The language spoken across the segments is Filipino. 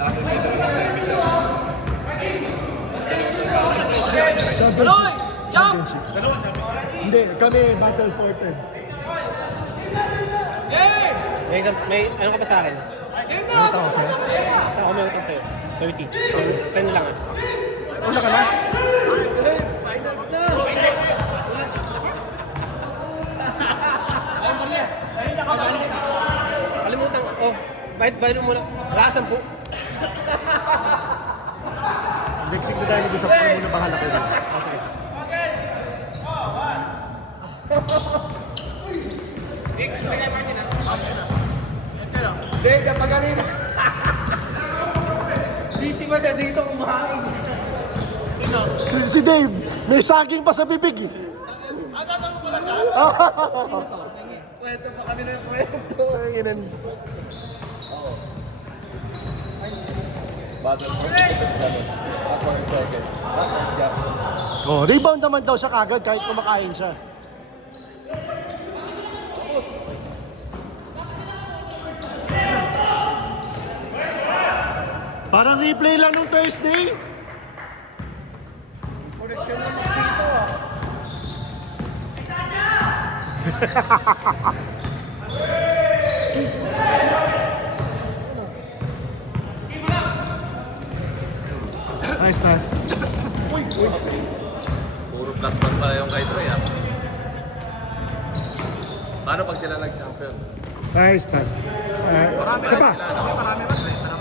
Dati dito yung service ako. Championship. Jump! Hindi, kami Battle for 10. May ano ka pa sa akin? Nakita ko sa'yo. Sa ako may utang sa'yo. 30. 10 lang. Una ka na? Kalimutan ko. Oh, bayad mo muna. Rakasan po. Next week na tayo mag-usap ko muna bahala kayo. Sige. Hindi, kapag kanina. Busy ba siya dito kumain? Si Dave, may saging pa sa bibig. Kwento pa kami ng kwento. Ay, ganun. Battle for ako ng second. Oh, rebound naman daw siya kagad kahit kumakain siya. Parang replay lang nung Thursday. Connection naman dito ah. Nice pass. Puro plus 1 pala yung kay Troy ah. Paano pag sila nag-champion? Nice pass. Isa pa.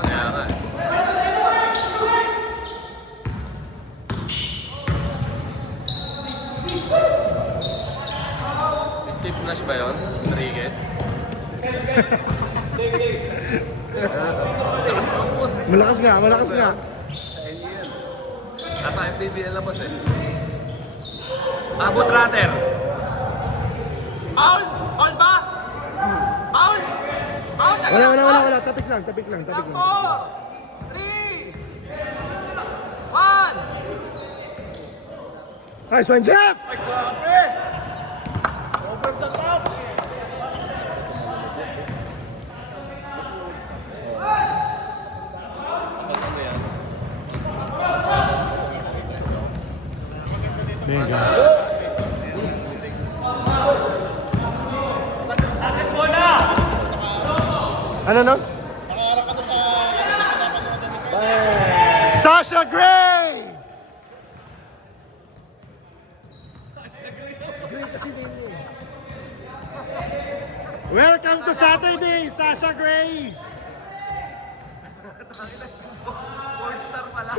Kaya nga eh. Si Steve Nash ba yun? Rodriguez? Lakas ng boss. Malakas nga, malakas nga. Sa NEL. Nasa FPBL na boss eh. Abot Ratter. Paul! Paul ba? Paul! Paul! Wala. Tapik lang. Takbo! 3! 1! Nice one, Jeff! Ay, grabe! Over the top! Mega. Ano no? Sasha Gray! Gray kasi din yun. Welcome to Saturday, Sasha Gray! Fourth star pala.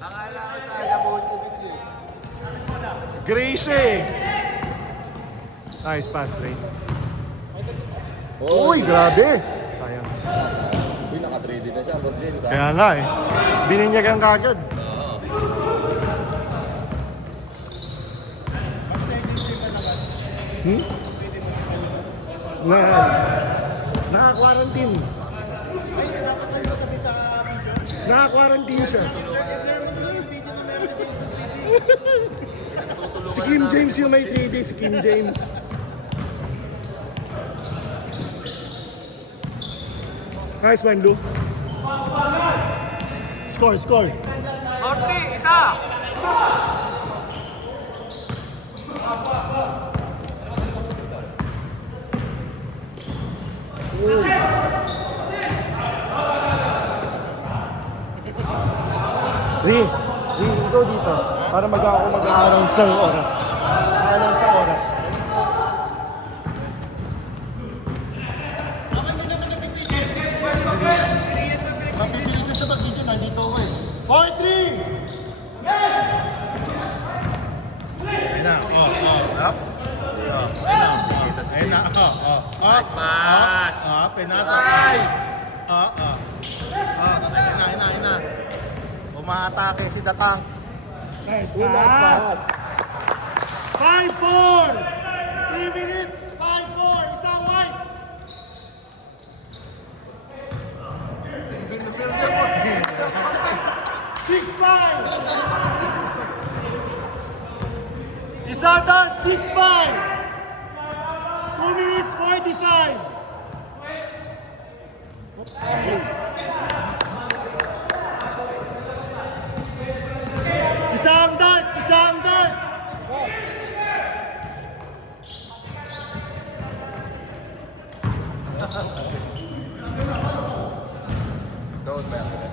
Akala ko sa Yabochevich eh. Gray siya eh. Nice pass, Gray. Uy, grabe! Sayang. Uy, naka-3D na siya. Boss Jay, Kaya nga eh. Bininyagan kagad. Hmm? Wala. Naka-quarantine. Naka-quarantine siya. Si Kim James yung may 3D, si Kim James. Nice one, Lou. Score. 40, isa! Ikaw dito. Para mag-a-announce ng oras. Mag-a-announce ng oras. Mapipilit na siya mag-video. Nandito ako eh. 4-3! Ayun na, up. Ayun na, up. Nice pass. Up, pinatay. Ayun na. Umaatake si Datang. Nice pass. 5-4! 3 minutes! 5-4! Isang white! 6-5! Isa dark, 6-5! 2 minutes, 45! Isang dart! Isang dart! Don't matter.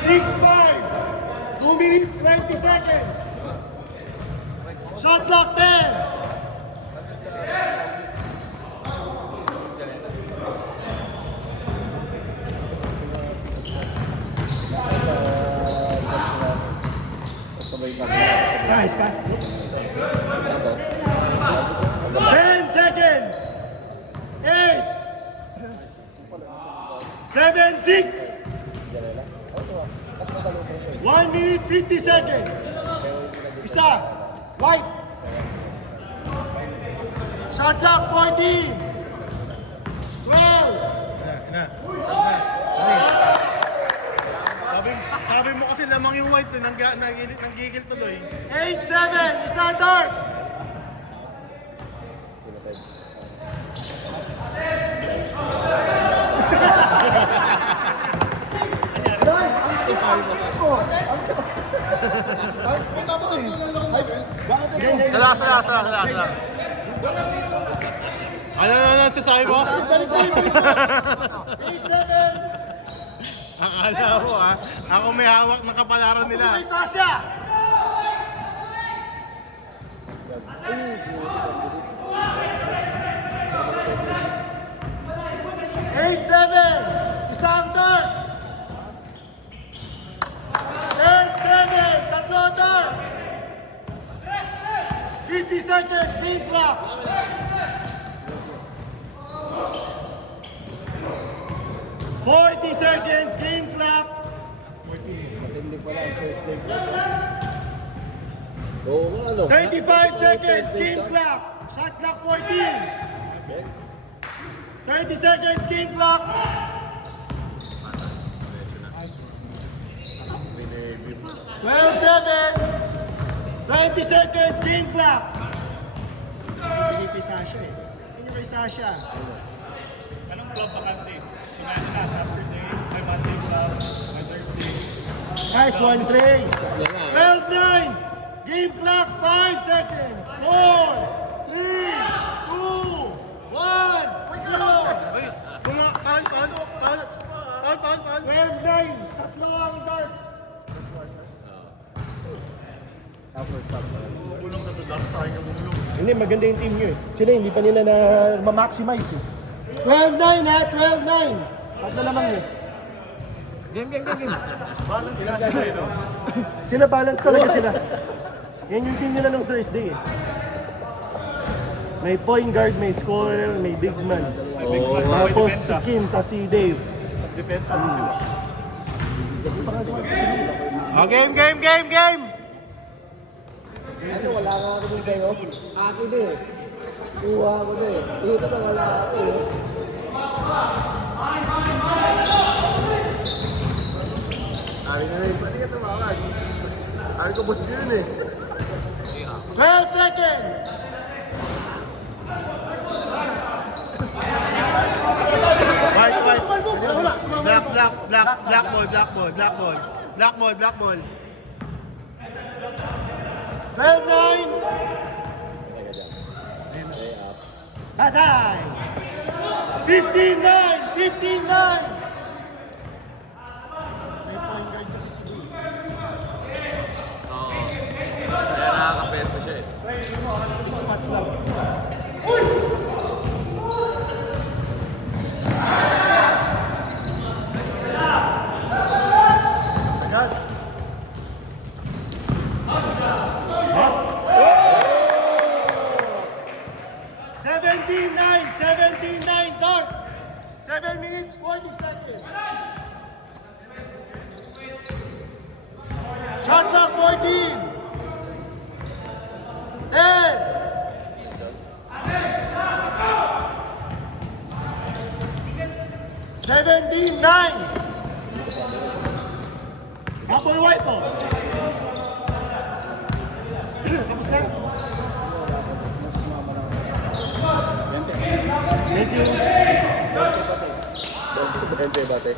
6-5! 2 minutes, 20 seconds! Shot clock 10! Nice pass. 10 seconds! 8 7, 6 1 minute, 50 seconds. Isa. White. Shot clock 14. 12. Sabi mo kasi lamang yung white, nanggigil tuloy. 8, 7. Isa dart. Sala. Ano, sasabi mo? 8, 7. Akala mo ako may hawak ng kapalaran nila. May Sasha. Eight, 7. Isang dart. 10, 7. Tatlo dart. 50 seconds. Game clock. 40 seconds. Game clock. Matindi pala ang Thursday ko. 35 seconds. Game clock. Shot clock 14. 30 seconds. Game clock. 12-7. 20 seconds. Game clock. Hindi kay Sasha eh. Hindi kay Sasha. Anong club bakante? Sinabi na, Saturday, may Monday club, may Thursday. Nice one, Trey. 12-9. Game clock, 5 seconds. 4, 3, 2, 1, 0. 12-9. Tatlo ang dart. Hindi, maganda yung team nyo eh. Sila hindi pa nila na ma-maximize eh. 12-9 ha, 12-9. Tatlo lamang yun. Game. Balance na sila, no? Sila balance talaga sila. Yan yung team nila ng Thursday eh. May point guard, may scorer, may big man. Tapos si Kim, tapos si Dave. Depensa mo sila. Game! Ano, wala nga ako din sa'yo? Akin eh. Kuha ko din. Dito na wala ako eh. Sabi na rin, pati ka tumawag. Sabi ko, boss ko yun eh. 12 seconds. Black ball. 12-9. Patay. 15-9. 15-9. May point guard kasi si Will. Oo. Kaya nakaka-pesto siya eh. 6 spots lang. Sagad. 17-9 dark. 7 minutes 40 seconds. Shot clock 14. 10. 17-9. Apple white to. Tapos na. 20. Depende dati.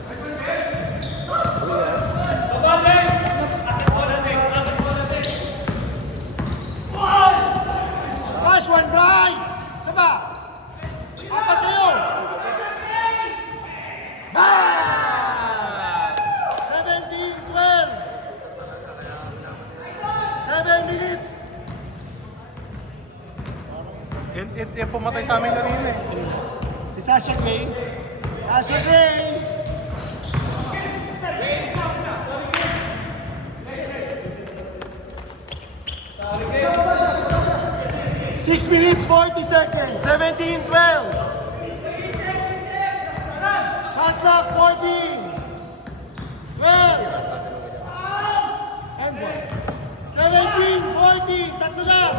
Last one, Brian! Saba! Apat kayo! Ah! 17-12! 7 minutes! Yung pumatay sa amin kanina eh. Si Sasha Gray. Sasha Gray! Six minutes, 40 seconds. 17-12. Shot clock, 14. 12. And 1. 17-14. Tatlo na.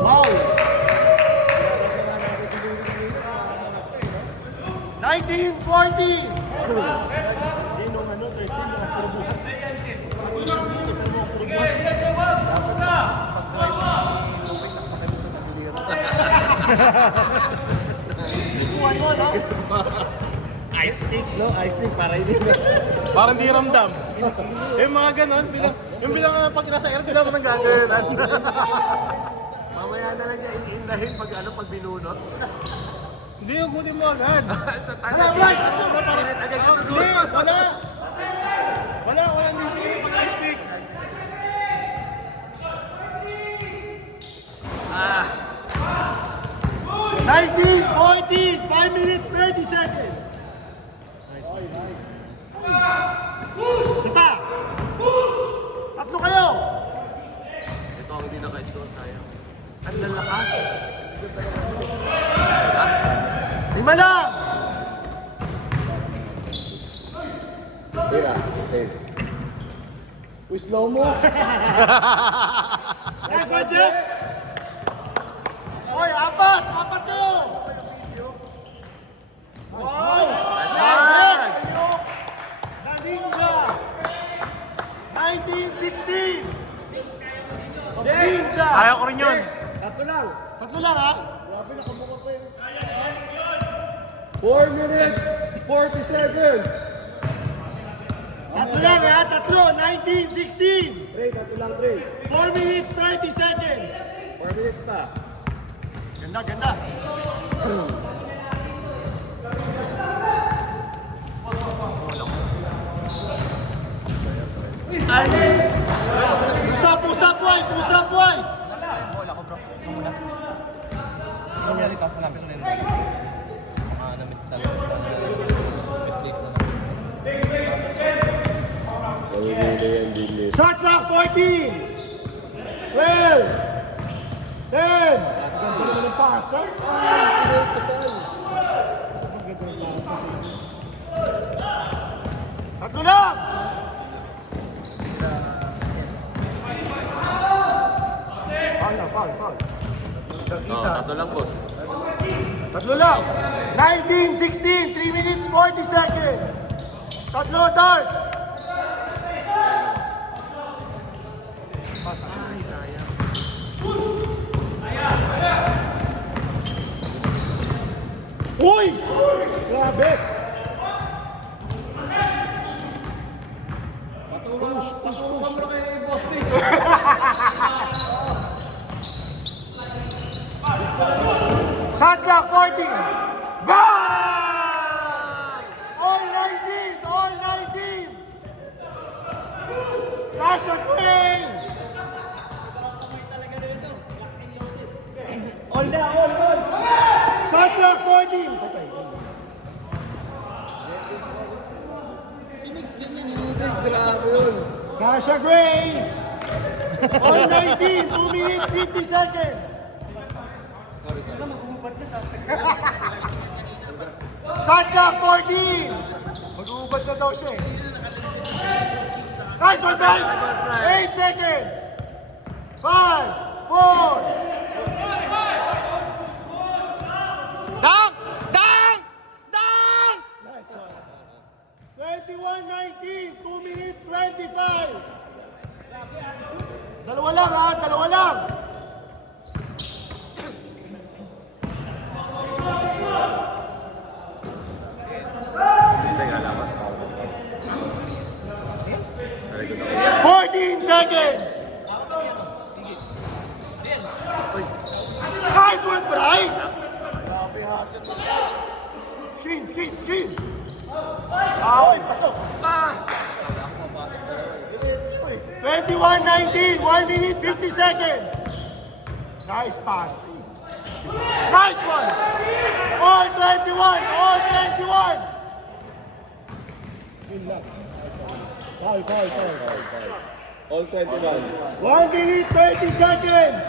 Wow. 19-14. Hindi nung ano, Thursday, mga puro buhat. Ang issue dito, pero mga puro buhat. Ikuhan mo, no? Ice pick, no? Ice pick para hindi na. Parang di ramdam. Yung mga ganon, yung bilang pag nasa air, di naman ang gaganan. Mamaya na lang niya iindahin pag binunot. Hindi, hugutin mo agad. Wala, right! Sinit agad sa Hindi, dunod. wala. Wala hindi sige pag ice pick. 19-14. 5 minutes, 30 seconds. Sita! Tatlo kayo! Ito ang hindi naka-score, sayang. Ang lalakas. Lima lang! Kaya, okay. Uy, slow mo. Nice one, Jeff! Oy, apat! Apat kayo! Wow! Nice one! The Ninja! 1916! Ninja! Ayaw ko rin yun. Tatlo lang. Tatlo lang, ha? 4 minutes, 40 seconds. Tatlo lang, ha? Tatlo! 1916! Trey, tatlo lang, Trey. 4 minutes, 30 seconds! 4 minutes pa. Ganda, ganda! Pusap, pusap, wide! Pusap, wide! Shot clock, 14! 12! 10! Ganda naman ang pasa. Ganda ng pasa sa inyo. Tatlo lang! Foul na, foul, foul. Tatlo lang, boss. Tatlo lang. 19-16, 3 minutes, 40 seconds. Tatlo, dart. Ay, sayang. Uy! Grabe! Shot clock, 14. Bang! All 19! All 19! Sasha Gray! All na, all! Shot clock, 14. Okay. Sasha Gray! All 19! 2 minutes, 50 seconds! Shot clock, 14! Mag-uubad na daw siya eh. Nice one, Brian! 8 seconds! 5, 4, Dunk! Dunk! Dunk! nice one. 21-19, 2 minutes, 25. Dalawa lang ha, dalawa lang. seconds. Nice one, Bray! Screen, screen, screen! Ah, pasok! Ah! 21-19, 1 minute 50 seconds. Nice pass. Nice one! All 21, all 21! Foul. All 21. 1 minute 30 seconds!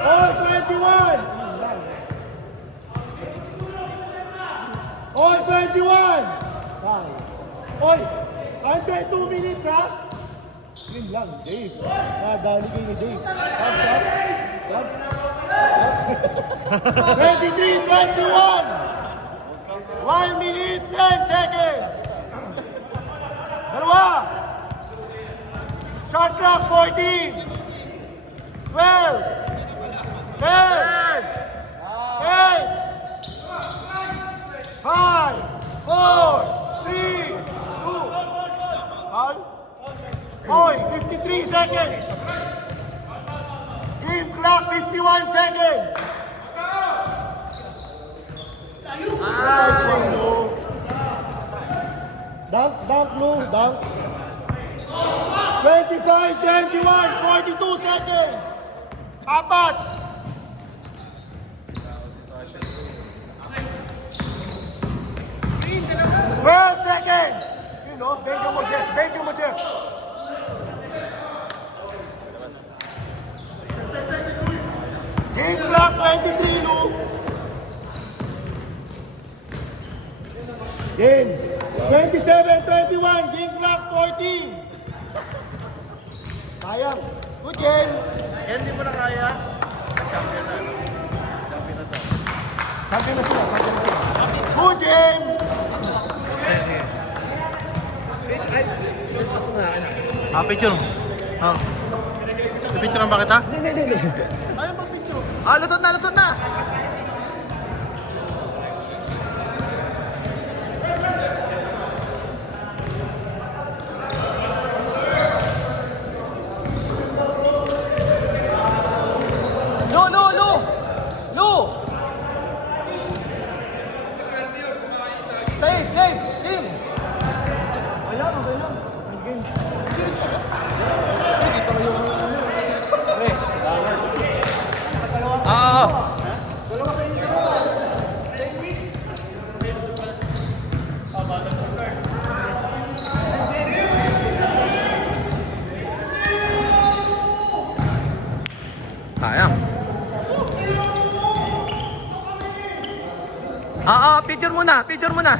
All 21! All 21! Foul. Oy! Under 2 minutes ha? Yun lang, Dave. Nadali kayo ni Dave. Sub. 23-21! 1 minute 10 seconds! Dalawa! Shot clock 14! 12! 10! 8! 5! 4! 3! 2! Foul? Oy, 53 seconds! Game clock 51 seconds! Nice one, Lou. Dunk, Lou, dunk. 25, 21, 42 seconds! Apat! 12 seconds! You know, bengka mo, Jeff. Bengka mo, Jeff. Game clock 23, Lou. Game. 27-21. Game clock 14. Sayang. Good game. Kaya hindi mo na kaya. Champion na. Champion na to. Champion na sila. Champion na sila. Good game. Picture. Picture ang bakit ha? Hindi. Ayaw mag-picture. Ah, lusot na! Lou! Save! Team! Sayang. Picture muna.